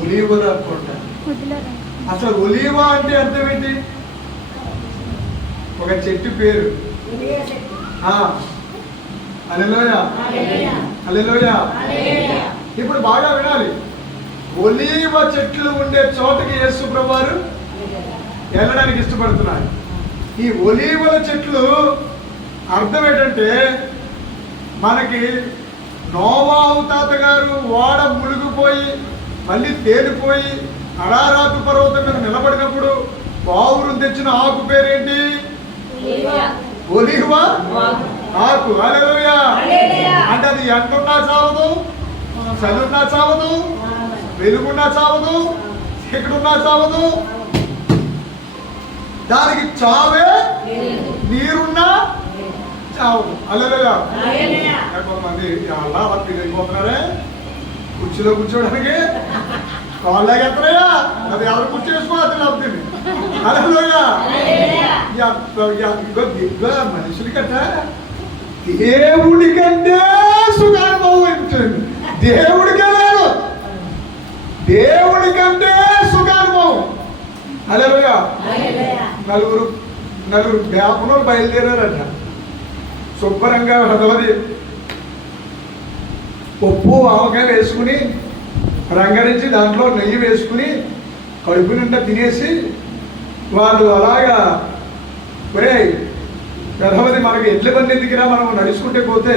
ఒలీవల కొండ. అసలు ఒలీవ అంటే అర్థం ఏంటి? ఒక చెట్టు పేరు. హల్లెలూయా, హల్లెలూయా. ఇప్పుడు బాగా వినాలి. ఒలీవ చెట్లు ఉండే చోటకి యేసు ప్రభువారు వెళ్ళడానికి ఇష్టపడుతున్నారు. ఈ ఒలీవల చెట్లు అర్థం ఏంటంటే, మనకి నోవాహు తాత గారు ఓడ మునిగిపోయి మళ్ళీ తేలిపోయి అరారాతు పర్వతం మీద నిలబడినప్పుడు పావురం తెచ్చిన ఆకు పేరేంటి? ఒలీవ ఆకు. హల్లెలూయా. అంటే అది ఎండున్నా చావదు, చలున్నా చావదు, వెలుగున్నా చావదు, చీకటున్నా చావదు, దానికి చావే, నీరున్నా చావదు. హల్లెలూయా. కొంతమంది అలా వెళ్ళిపోతున్నారే కుర్చీలో కూర్చోడానికి, కాళ్ళెత్తనయా అది ఎవరు కుర్చీ వేసుకోవాలి అవుతుంది. హల్లెలూయా. మనుషుల కట్ట దేవుడి కంటే సుఖానుభవం ఇచ్చింది. దేవుడికే లేదు, దేవుడి కంటే సుఖానుభవం. హల్లెలూయా. నలుగురు బ్యాపులు బయలుదేరారట. శుభ్రంగా హదవది పప్పు ఆవకాయలు వేసుకుని రంగరించి దాంట్లో నెయ్యి వేసుకుని కడుపు నిండా తినేసి వాళ్ళు అలాగా, ఒరే పెదవది మనకి ఎడ్ల బండి ఎందుకురా, మనం నడుచుకుంటే పోతే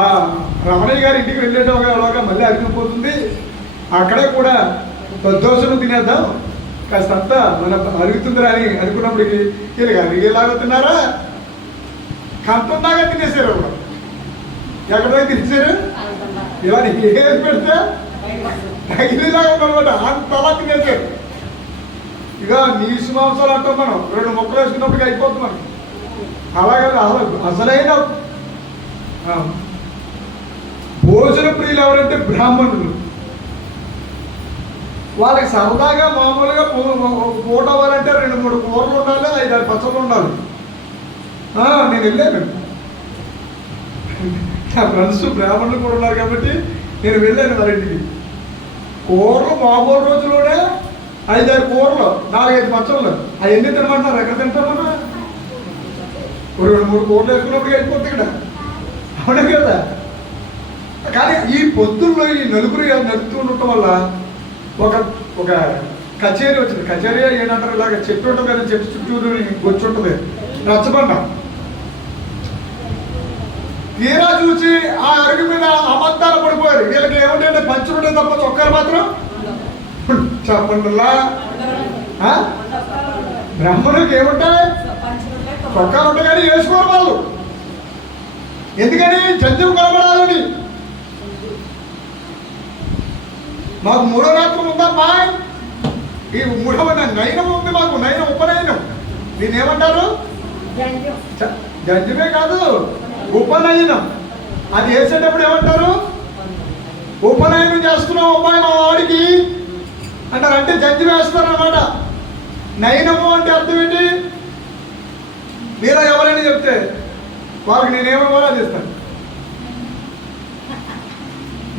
ఆ రమణయ్య గారి ఇంటికి వెళ్ళేటోగా మళ్ళీ అరిగిపోతుంది, అక్కడే కూడా దద్దోసను తినేద్దాం, కాస్తంతా మన అరుగుతుందిరా అని అనుకున్నప్పటికీ వీళ్ళకి అరిగేలాగా తిన్నారా, కంతందాగా తినేసారు. ఎక్కడైనా తినేసారు, ఇవాళ ఏది పెడితే తగిలిలాగా ఉన్నమాట అంతలా తినేసారు. ఇక నీసు మాంసాలు అంటాం మనం, 2 ముక్కలు వేసుకున్నప్పటికీ అయిపోతుంది మనం. అలాగే అసలైన భోజన ప్రియులు ఎవరంటే బ్రాహ్మణులు. వాళ్ళకి సరదాగా మామూలుగా పూట అవ్వాలంటే 2-3 కూరలు ఉండాలి, 5-6 పచ్చళ్ళు ఉండాలి. నేను వెళ్ళాను, నా ఫ్రెండ్స్ బ్రాహ్మణులు కూడా ఉన్నారు కాబట్టి నేను వెళ్ళాను వారింటికి. కూరలు మామూలు రోజులోనే 5-6 కూరలు, 4-5 పచ్చళ్ళు, అవన్నీ తినమంటున్నారు. ఎక్కడ తింటామన్నా? 2-3 కూరలు వేసుకున్నప్పుడు అయిపోతుంది ఇక్కడ, అవునే కదా. కానీ ఈ పొద్దుల్లో ఈ నలుగురు నడుపుతూ ఉండటం వల్ల ఒక కచేరీ వచ్చింది. కచేరీ ఏంటంటారు, ఇలాగ చెట్టు ఉంటుంది కదా, చెట్టు చుట్టూరు వచ్చి ఉంటుంది రచ్చబండ. తీరా చూసి ఆ అరుగు మీద అబద్ధాలు పడిపోయారు. వీళ్ళకి ఏమిటంటే పంచుకుంటే తప్ప చొక్కాలు మాత్రం చెప్పండిలా. బ్రాహ్మణులకి ఏముంటాయి, చొక్కాలు ఉంటాయి కానీ వేసుకోరు వాళ్ళు. ఎందుకని? జంతువు కనబడాలని. మాకు 3వ రాత్రం ఉందమ్మా, ఈ 3వ నయనం ఉంది మాకు, నయనం ఉపనయనం. దీన్ని ఏమంటారు? జంజమే కాదు, ఉపనయనం. అది వేసేటప్పుడు ఏమంటారు? ఉపనయనం చేస్తున్నాం అమ్మాయి మా వాడికి అంటారు, అంటే జంజి వేస్తారు అన్నమాట. నయనము అంటే అర్థం ఏంటి? మీలో ఎవరైనా చెప్తే వాళ్ళకి నేనేమో చేస్తాను.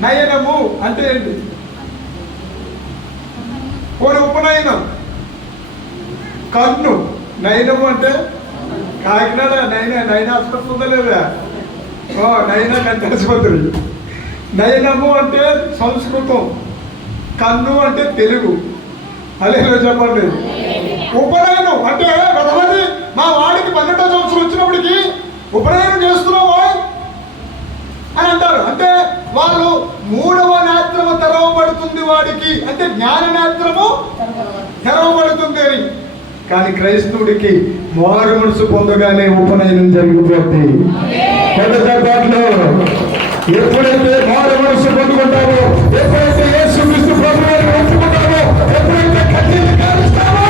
నయనము అంటే ఏంటి? పోనీ ఉపనయనం. కన్ను. నయనము అంటే కాకినాడ నయన ఆసుపత్రి ఉందా లేదా? నయన కంటి ఆసుపత్రి. నయనము అంటే సంస్కృతం, కన్ను అంటే తెలుగు. హల్లెలూయా చెప్పండి. ఉపనయనం అంటే కొంతమంది మా వాడికి 12వ సంవత్సరం వచ్చినప్పటికీ ఉపనయనం చేస్తున్నావు అని అంటారు. అంటే వాళ్ళు 3వ నేత్రము తెరవబడుతుంది వాడికి, అంటే జ్ఞాన నేత్రము తెరవబడుతుంది అని. కానీ క్రైస్తవుడికి మారు మనసు పొందగానే ఉపనయనం జరిగిపోతుంది. ఎప్పుడైతే మారు మనసు పొందుకుంటామో, ఎప్పుడైతే యేసుక్రీస్తు ప్రభువుని ఒప్పుకుంటామో, ఎప్పుడైతే కన్నీరు కారుస్తామో,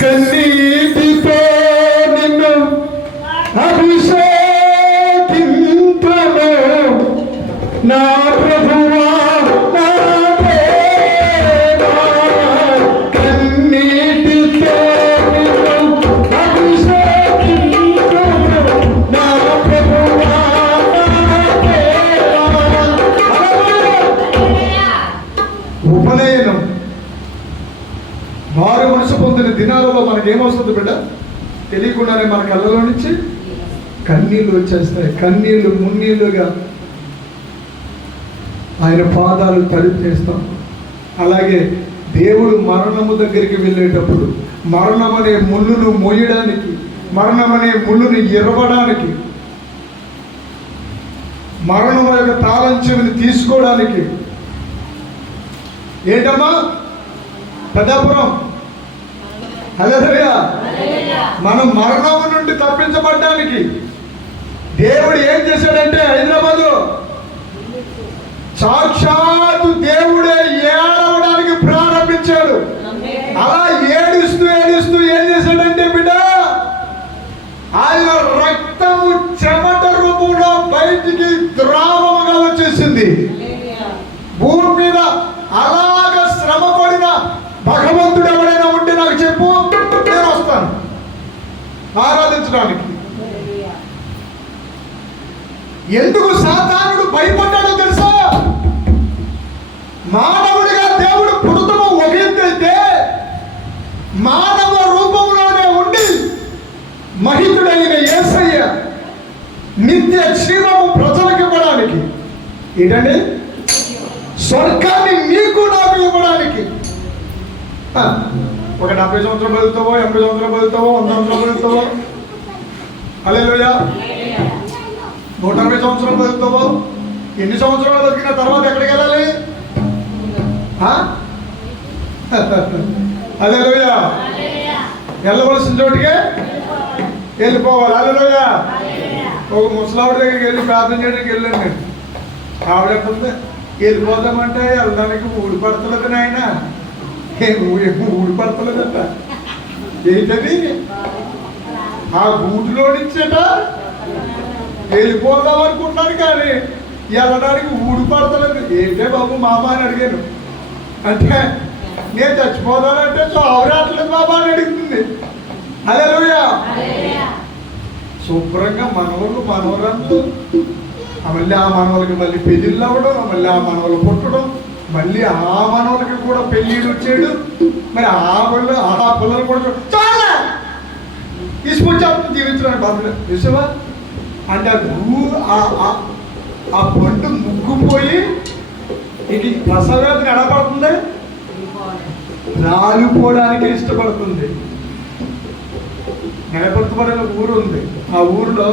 కన్నీటితో నిన్ను అభిషేకింతును నా ప్రభువా, నా దేవా. కన్నీటితో నిన్ను అభిషేకింతును నా ప్రభువా, నా దేవా. మారు మనసు పొందిన దినాలలో మనకేమొస్తుంది బిడ్డ? తెలియకుండానే మన కళ్ళలో నుంచి కన్నీళ్ళు వచ్చేస్తాయి. కన్నీళ్ళు మున్నీళ్ళుగా ఆయన పాదాలు తడిపి చేస్తాం. అలాగే దేవుడు మరణము దగ్గరికి వెళ్ళేటప్పుడు మరణం అనే ముళ్ళును మోయడానికి, మరణం అనే ముళ్ళును ఎరవడానికి, మరణం యొక్క తాళం చెవిని తీసుకోవడానికి ఏంటమ్మా పెద్దాపురం హల్లెలూయా, మనం మరణం నుండి తప్పించబడ్డానికి దేవుడు ఏం చేశాడంటే హైదరాబాదు సాక్షాత్తు దేవుడే ఏడవడానికి ప్రారంభించాడు. అలా ఏడుస్తూ ఏడుస్తూ ఏం చేశాడంటే బిడ్డ, ఆయన రక్తము చెమట రూపంలో బయటికి ద్రావముగా వచ్చేసింది. భూమి మీద అలాగ శ్రమ పడిన భగవంతుడు ఎవరైనా ఉంటే నాకు చెప్పు, నేను వస్తాను ఆరాధించడానికి. ఎందుకు సాతానుడు భయపడ్డాడో తెలుసా? మానవుడిగా దేవుడు పుడతము ఒక ఎత్తైతే మానవ రూపంలోనే ఉండి మహితుడైన యేసయ్య నిత్య జీవము ప్రజలకు ఇవ్వడానికి, ఏంటండి స్వర్గాన్ని నీకు నాకు ఇవ్వడానికి. ఒక 70 సంవత్సరాలు బతుకుతావో, 80 సంవత్సరాలు బతుకుతావో, 100 సంవత్సరాలు బతుకుతావో, హల్లెలూయా, 120 సంవత్సరాలు బతుకుతావో, ఎన్ని సంవత్సరాలు బతికిన తర్వాత ఎక్కడికి వెళ్ళాలి? హల్లెలూయా, వెళ్ళవలసిన చోటికే వెళ్ళిపోవాలి. హల్లెలూయా. ఒక ముసలావిడ దగ్గరికి వెళ్ళి ప్రార్థన చేయడానికి వెళ్ళాను నేను. ఆవిడ ఎప్పుడు వెళ్ళిపోదామంటే వెళ్ళడానికి ఊడి పడతలేదు నాయన, ఊడి పడతలేదట. ఏంటది? ఆ గూటిలో నుంచేట వెళ్ళిపోదాం అనుకుంటున్నాను కానీ వెళ్ళడానికి ఊడి పడతలేదు. ఏంటే బాబు మామ అని అడిగాను. అంటే నేను చచ్చిపోదానంటే చావురాట్లేదు బాబా అని అడుగుతుంది. హల్లెలూయా. శుభ్రంగా మనవలు మనవరాళ్ళు, మళ్ళీ ఆ మనవలకి మళ్ళీ పెళ్ళిళ్ళు అవ్వడం, మళ్ళీ ఆ మనవలు పుట్టడం, మళ్ళీ ఆ మనవలకి కూడా పెళ్ళిళ్ళు వచ్చేయడం, మరి ఆ పిల్లలు కూడా చాలా తీసుకొచ్చి జీవించడానికి బాధ్యత చూసావా? అంటే ఆ పండు ముగ్గుపోయి ఇది ప్రసవేదన ఎడపడుతుంది, రాలిపోవడానికి ఇష్టపడుతుంది. నెలపడుతుపడే ఊరు ఉంది. ఆ ఊరిలో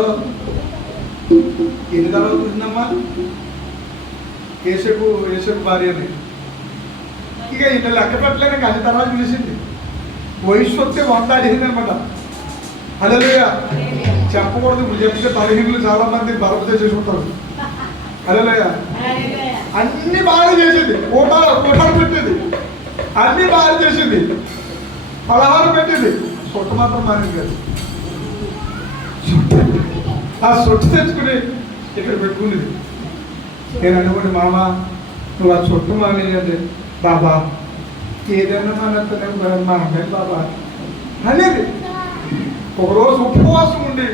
ఎన్ని తరాలు చూసిందమ్మా? ఏసేపు భార్యని ఇక ఇన్ని లెక్క పెట్టలేక అన్ని తరాలు చూసింది. వయసు వస్తే 100 అడిగింది అనమాట. హల్లెలూయా. చెప్పకూడదు, ఇప్పుడు చెప్తే బలహీనులు చాలా మంది బలపతే చేసుకుంటారు. హల్లెలూయా. అన్ని బాగా చేసింది, కూటాలు పెట్టింది, అన్ని బాగా చేసింది, పలహారం పెట్టింది, సొట్ట మాత్రం మానేది. ఆ సొట్టు తెచ్చుకుని ఇక్కడ పెట్టుకునేది. నేను అనుకోండి, మామ నువ్వు ఆ సొట్టు మానేది బాబా, ఏదైనా మా అమ్మాయి బాబా అనేది. ఒకరోజు ఉపవాసం ఉండి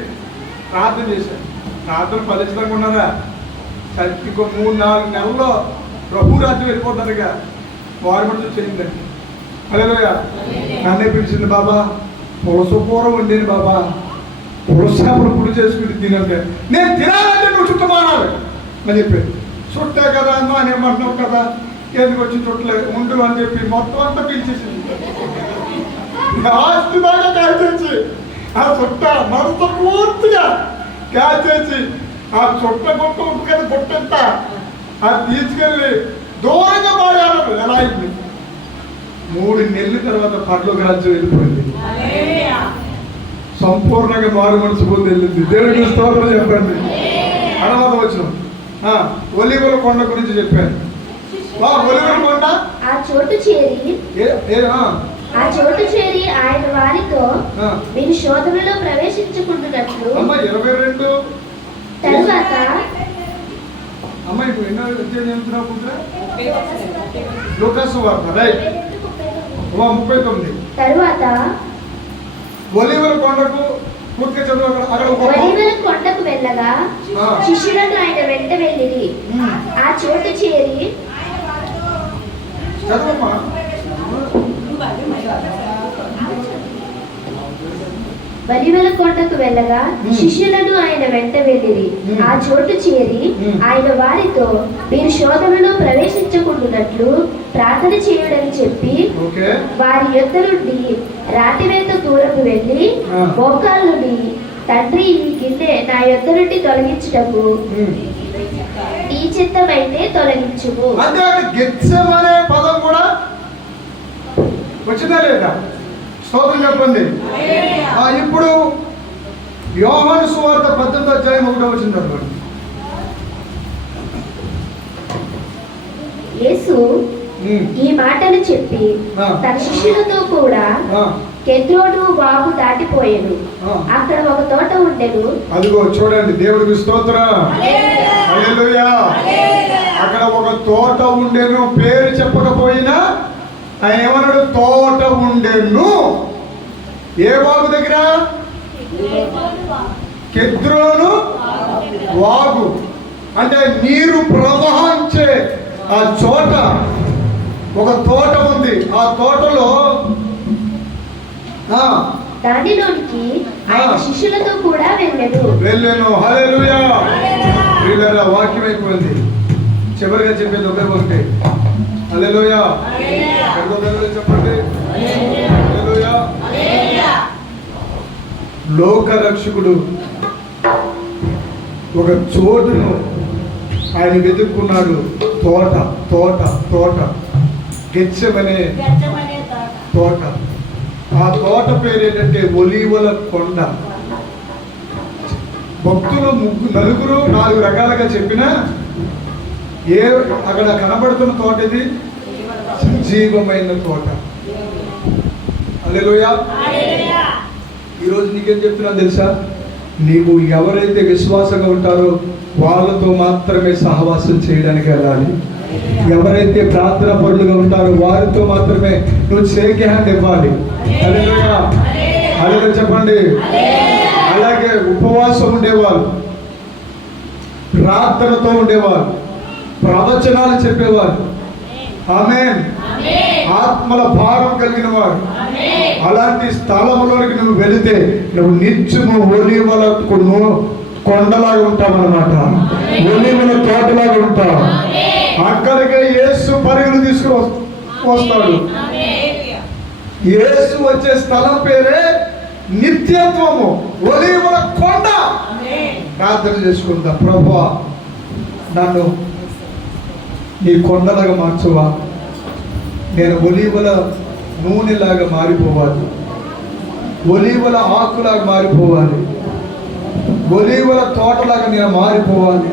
ప్రార్థన చేశాను. ప్రార్థన ఫలితంగా ఉన్నారా? ఇంకో 3-4 నెలల్లో ప్రభు రాజ్యం వెళ్ళిపోతారుగా వారి మధ్య చేయిందండి. హల్లెలూయా. నన్నే పిలిచింది, బాబా పులస కూర వండేది బాబా, పులసాపురం పుడి చేసుకుని తినంటే. నేను తినాలంటే నువ్వు చుట్టమానాలి అని చెప్పాను. చుట్టే కదా అమ్మా అని ఏమంటున్నావు కదా, ఎందుకు వచ్చి చుట్టలేదు ఉండు అని చెప్పి మొత్తం అంతా పిలిచేసింది. లాస్ట్ దాకా కాల్చేసి ఆ చుట్ట మనసు పూర్తిగా కాల్చేసి ఆ చుట్ట గుట్ట ఉప్పు కదా గుట్టంత అది తీసుకెళ్ళి దూరంగా పాడారు. ఎలా అయింది? 3 నెలల తర్వాత పర్లోక రాజ్యం వెళ్ళిపోయింది. సంపూర్ణంగా మారు మనసు పొంది వెళ్ళింది. దేవుడికి స్తోత్రం చెప్పండి. తర్వాత వచ్చిన ఒలీవల కొండ గురించి చెప్పాను. ఒలీవల కొండ ఆ చోటు చేరి ఆయన వారితో మీరు శోధనలో ప్రవేశించుకుంటున్నట్లు 22 తరువాత ఇప్పుడు ఎన్నో చెప్తున్నావు లూకాసు వార్త రైట్ 39. తరువాత ఒలీవల కొండకు పూర్తిగా చదువు. అక్కడ ఒలీవల కొండకు వెళ్ళగా శిష్యులను ఆయన వెంట వెళ్ళిరి. ఆ చోటు చేరి చదువమ్మా. బలివెల కొండకు వెళ్ళగా శిష్యులను ఆయన వెంట వెళ్ళిరి. ఆ చోటు చేరి ఆయన వారితో, మీరు శోధనలో ప్రవేశించకుండానట్లు ప్రార్థన చేయుడని చెప్పి వారి యొద్ద నుండి రాతివేత దూరకు వెళ్ళి మోకాళ్ళుని, తండ్రి, ఈ గిన్నె నా యొద్ద నుండి తొలగించుటకు నీ చిత్తమైతే తొలగించుము. అంటే గెత్సెమనే పదం కూడా వచ్చిందా లేదా? స్తోత్రం చెప్పండి. ఇప్పుడు యోహాను సువార్త 18వ అధ్యాయం 1వ వచనం చదవండి. యేసు ఈ మాటలు చెప్పి తన శిష్యులతో కూడా కెద్రోను వాగు దాటిపోయాను. అక్కడ ఒక తోట ఉండెను. అదిగో చూడండి, దేవుడికి స్తోత్రం. హల్లెలూయా. అక్కడ ఒక తోట ఉండెను. పేరు చెప్పకపోయినా ఆయన ఏమన్నాడు? తోట ఉండెను. ఏ వాగు దగ్గర? కెద్రోను వాగు. అంటే నీరు ప్రవహించే ఆ చోట ఒక తోట ఉంది. ఆ తోటలో దానిలోనికి ఆయన శిష్యులతో కూడా వెళ్ళాను. హల్లెలూయా. వీళ్ళ వాక్యం అయిపోయింది. చివరిగా చెప్పేది ఒకే ఒకటి. హల్లెలూయా. చెప్పండి. హల్లెలూయా. లోక రక్షకుడు ఒక చోటును ఆయన వెతుక్కున్నాడు. తోట తోట తోట గెత్సెమనే తోట. ఆ తోట పేరు ఏంటంటే ఒలీవల కొండ. భక్తులు నలుగురు 4 రకాలుగా చెప్పినా అక్కడ కనబడుతున్న తోట ఇది సజీవమైన తోట. హల్లెలూయా. ఈరోజు నీకేం చెప్తున్నా తెలుసా? నీవు ఎవరైతే విశ్వాసంగా ఉంటారో వాళ్ళతో మాత్రమే సహవాసం చేయడానికి వెళ్ళాలి. ఎవరైతే ప్రార్థన పరులుగా ఉంటారో వారితో మాత్రమే నువ్వు షేక్ హ్యాండ్ ఇవ్వాలి. హల్లెలూయా. హల్లెలూయా చెప్పండి. అలాగే ఉపవాసం ఉండేవాళ్ళు, ప్రార్థనతో ఉండేవాళ్ళు, ప్రవచనాలు చెప్పేవారు, ఆమేన్, ఆత్మల భారం కలిగిన వారు, అలాంటి స్థలంలోనికి నువ్వు వెళితే నువ్వు నిత్యము ఒలీవల కొండలాగా ఉంటావన్నమాట. ఒలీవల తోటలాగా ఉంటావు. అక్కడికే యేసు పరుగులు తీసుకుని వస్తాడు. యేసు వచ్చే స్థలం పేరే నిత్యత్వము, ఒలీవల కొండ. ప్రార్థన చేసుకుంటా, ప్రభువా నన్ను నీ కొండలాగా మార్చువా. నేను ఒలీవల నూనెలాగా మారిపోవాలి, ఒలీవల ఆకులాగా మారిపోవాలి, ఒలీవల తోటలాగా నేను మారిపోవాలి.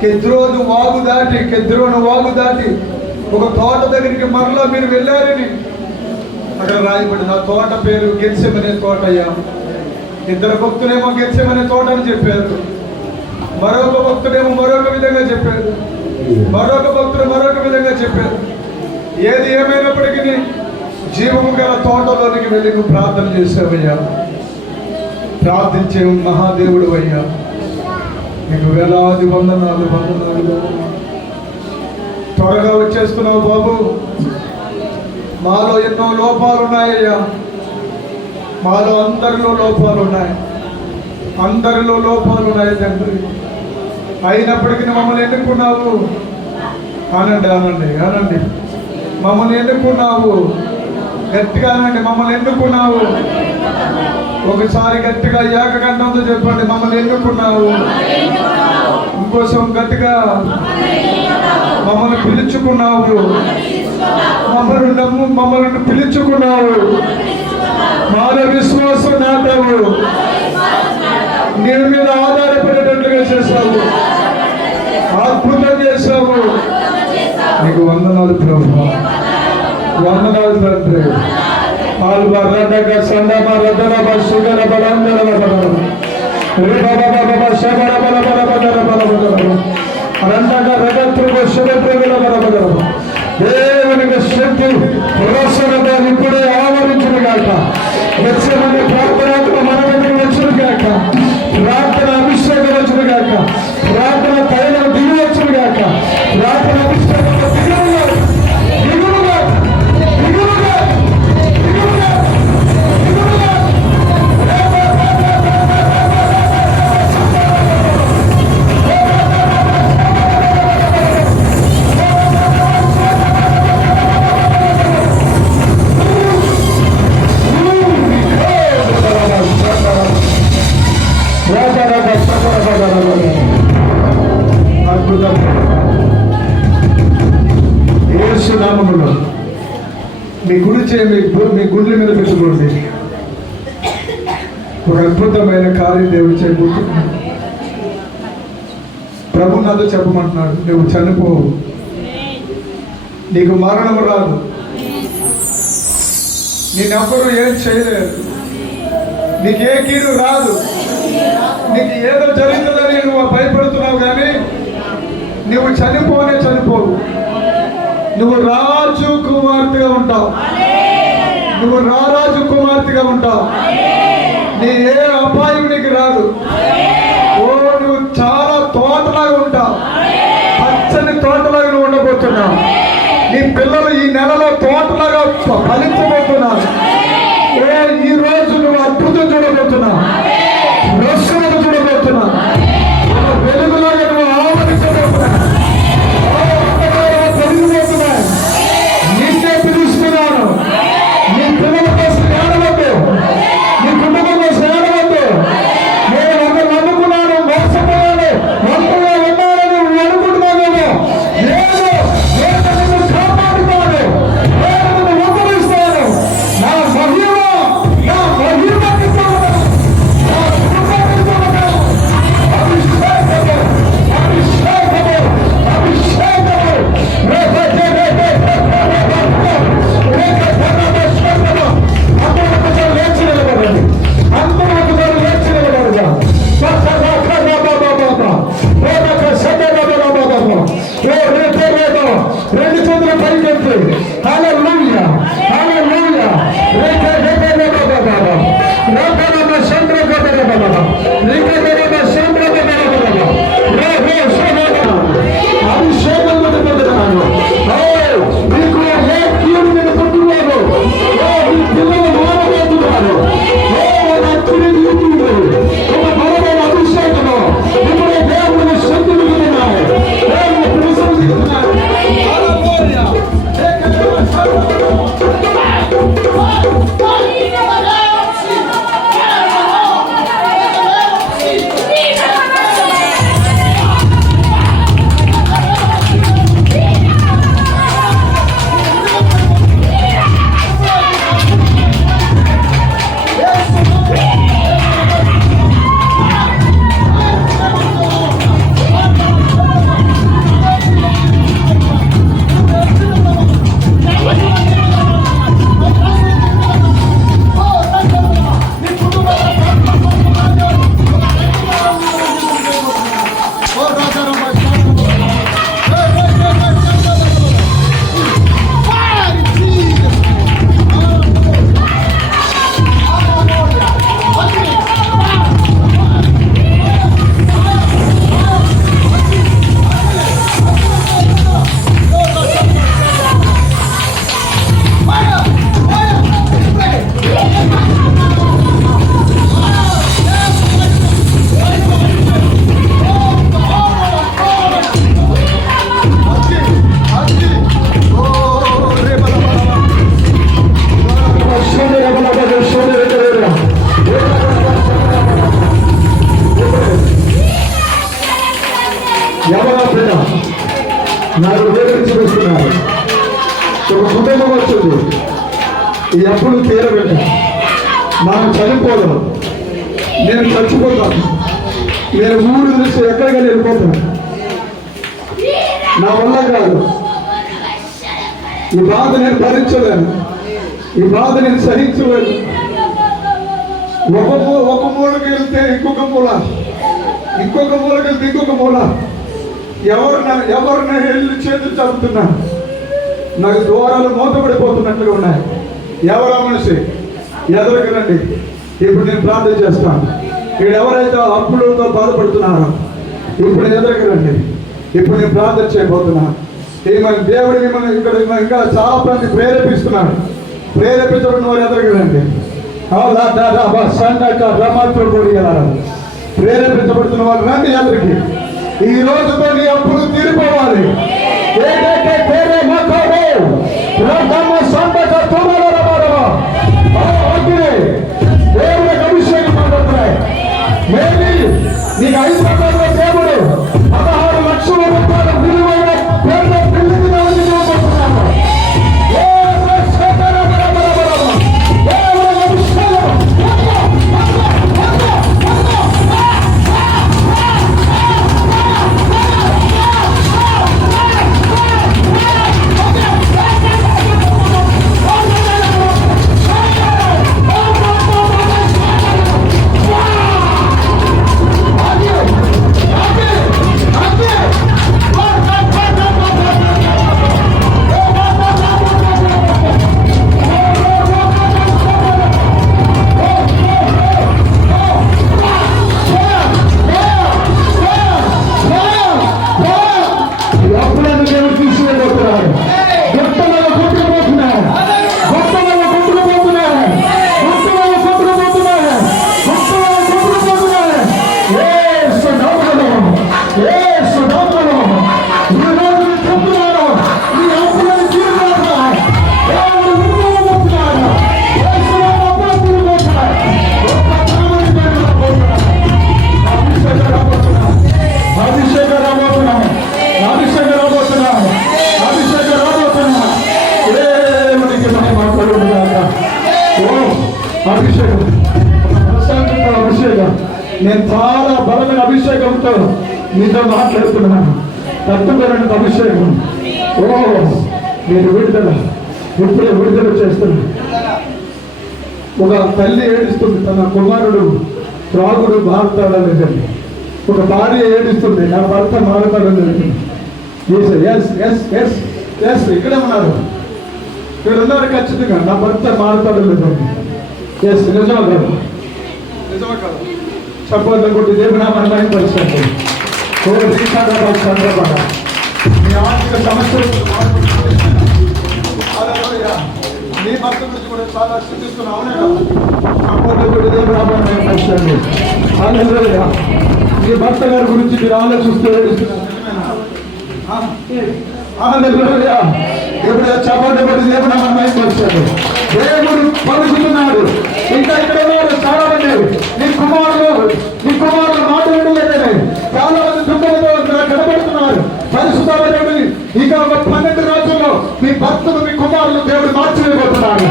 కెద్రోను వాగు దాటి ఒక తోట దగ్గరికి మరలా మీరు వెళ్ళారని అక్కడ రాయబడింది. ఆ తోట పేరు గెత్సెమనే తోట. అయ్యా, 2 భక్తులేమో గెత్సెమనే తోట అని చెప్పారు, మరొక భక్తుడేమో మరొక విధంగా చెప్పారు, మరొక భక్తుడు మరొక విధంగా చెప్పారు. ఏది ఏమైనప్పటికీ జీవము గల తోటలోనికి వెళ్ళి నువ్వు ప్రార్థన చేసావయ్యా. ప్రార్థించే మహాదేవుడు అయ్యా, నీకు వేలాది వందనాలు. త్వరగా వచ్చేస్తున్నావు బాబు. మాలో ఎన్నో లోపాలు ఉన్నాయ్యా. మాలో అందరిలో లోపాలు ఉన్నాయి తండ్రి. అయినప్పటికీ మమ్మల్ని ఎన్నుకున్నావు. అనండి. మమ్మల్ని ఎన్నుకున్నావు. గట్టిగా అనండి, మమ్మల్ని ఎన్నుకున్నావు. ఒకసారి గట్టిగా ఏకకంఠంతో చెప్పండి, మమ్మల్ని ఎన్నుకున్నావు. ఇంకోసం గట్టిగా, మమ్మల్ని పిలుచుకున్నావు. మమ్మల్ని పిలుచుకున్నావు. మాలో విశ్వాసం నాటావు. నీ మీద ఆధారపడేటట్లుగా చేశావు. అద్భుతం చేశావు. నీకు వందనాలు ప్రభువా, వందనాలు తండ్రి. దేవునికి శక్తి ప్రసన్నత ఇప్పుడే ఆవరించును గాక. గెత్సెమనే ప్రార్థనాత్మ మన దగ్గర వచ్చును గాక. ప్రార్థన అభిషేకం వచ్చును గాక. ప్రార్థన తైలం దిగి వచ్చును గాక. ప్రార్థన అభిషేకం యేసు నామములో మీ గుడి మీ గుండెల మీద పెట్టుకోండి. ఒక అద్భుతమైన కార్యం దేవుడు చేయబోతున్నాడు. ప్రభు నాతో చెప్పమంటున్నాడు, నువ్వు చనిపోవు, నీకు మరణం రాదు, నేనెవ్వరూ ఏం చేయలేరు, నీకు ఏ కీడు రాదు. నీకు ఏదో జరుగుతుందని నువ్వు భయపడుతున్నావు, కానీ నువ్వు చనిపోవు. నువ్వు రాజు కుమార్తెగా ఉంటావు, నువ్వు రారాజు కుమార్తెగా ఉంటావు. నీ ఏ అపాయం నీకు రాదు. ఓ నువ్వు చాలా తోటలాగా ఉంటావు, పచ్చని తోటలాగా నువ్వు ఉండబోతున్నావు. నీ పిల్లలు ఈ నెలలో తోటలాగా ఫలించబోతున్నారు. ఈ రోజు నువ్వు అద్భుతం చూడబోతున్నావు, రక్షణను చూడబోతున్నావు, వెలుగులాగా నువ్వు ఆవరించబోతున్నావు. నీకే పిలుస్తున్నాను, నీ పిల్లల కోసం ఏడవద్దు, నీ కుటుంబం కోసం ఏడవద్దు. నేను ఒకరు అనుకున్నాను, మోసపోయాను, ఒంటరిగా ఉన్నానని నువ్వు అనుకుంటున్నావేమో. లేదు, నేను నిన్ను కాపాడుతాను, నేను నిన్ను ఉపరిస్తాను. నా మహిమ రెండు చేతుల పైకెత్తి హల్లెలూయా హల్లెలూయా అభిషేకం పొందుతున్నాను. మీకు ఏ కీడు నేను పొందుతున్నాను, మీ పిల్లలు మానబోతున్నారు. ఒక బలమైన అభిషేకము ఇప్పుడే దేవుని శక్తి మిగులుతున్నాయి, దేవుని ప్రశంసిస్తున్నారు. నాకు వేదరించి వస్తున్నారు. ఒక కుటుంబం వచ్చింది, ఈ అప్పులు తీరబెట్ట, మనం చనిపోదాం, నేను చచ్చిపోతాను, నేను ఊరు చూసి ఎక్కడికైనా వెళ్ళిపోతాను, నా వల్ల కాదు, ఈ బాధ నేను భరించలేను, ఈ బాధ నేను సహించలేను. ఒక మూలకి వెళ్తే ఇంకొక మూల, ఇంకొక మూలకి వెళ్తే ఇంకొక మూల, ఎవరిన వెళ్ళి చేతులు చదువుతున్నారు, నాకు ద్వారాలు మూతపడిపోతున్నట్లుగా ఉన్నాయి. ఎవరా మనిషి ఎదరకనండి. ఇప్పుడు నేను ప్రార్థన చేస్తాను. ఇక్కడ ఎవరైతే అప్పులతో బాధపడుతున్నారో ఇప్పుడు ఎదరకరండి. ఇప్పుడు నేను ప్రార్థన చేయబోతున్నాను. ఏమని దేవుడు మిమ్మల్ని ఇక్కడ ఇంకా చాలా మంది ప్రేరేపిస్తున్నాడు. ప్రేరేపించబడిన వారు ఎదరకరండి. ప్రేరేపించబడుతున్న వాళ్ళు రండి ఎదరికి. ఈ రోజుతో నీ అప్పులు తీరిపోవాలి. దేవుడికి అభిషేకం మాట్లాడుతున్నాయి. నీకు 5 రకాల దేవుడు 16 లక్షల రూపాయల విలువైన పేర్ల బిల్లుకి చూపడుతున్నాను. అభిషేకం, ప్రశాంతత అభిషేకం. నేను చాలా బలమైన అభిషేకంతో మీతో మాట్లాడుతున్నాను. తట్టుకోలేని అభిషేకం. ఓ మీరు విడుదల, ఇప్పుడే విడుదల చేస్తున్నారు. ఒక తల్లి ఏడుస్తుంది, తన కుమారుడు త్రాగుడు మారుతాడలేదండి. ఒక భార్య ఏడుస్తుంది, నా భర్త మారుతాడలేదండి. ఇక్కడే ఉన్నారు, ఇక్కడ ఉన్నారు ఖచ్చితంగా, నా భర్త మారుతాడలేదండి. నిజమా కదా? నిజమా కదా? చెప్పండి కొట్టి దేవునామాన్ని మహిమపరచండి. మీ ఆర్థిక సమస్యలు మీ భర్త గురించి కూడా చాలా స్థితిస్తున్నాం. అవునే కదా? చెప్పండి కొట్టి దేవునామాన్ని మహిమపరచండి. హల్లెలూయా. మీ భర్త గారి గురించి మీరు ఆలోచిస్తూ హల్లెలూయా. ఎప్పుడైనా చెప్పండి కొట్టి దేవునామాన్ని మహిమపరచండి. దేవుడు పలుకుతున్నాడు. ఇంకా ఇక్కడ ఉన్నారు చాలా మంది. నీ కుమారులు మాట వినలేదని చాలా మంది దుఃఖంతో కనబడుతున్నారు. పరిశుద్ధమైన ఇక ఒక 12 రోజుల్లో మీ భర్తను, మీ కుమారులు దేవుడు మార్చివేయబోతున్నాడు.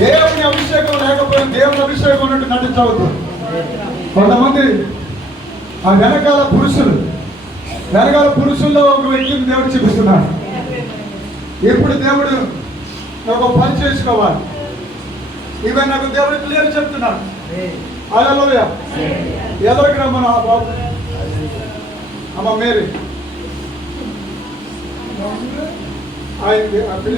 దేవుని అభిషేకం లేకపోయినా దేవుని అభిషేకం ఉన్నట్టు నటించవద్దు. కొంతమంది ఆ వెనకాల పురుషుల్లో ఒక వ్యక్తిని దేవుడు చూపిస్తున్నాడు. ఇప్పుడు దేవుడు ఒక పని చేసుకోవాలి. ఇవన్నీ నాకు దేవుడు క్లియర్ చెప్తున్నాడు. హల్లెలూయా. ఎదరికి రమ్మను ఆ బాబు, అమ్మ మేరీ, ఆయన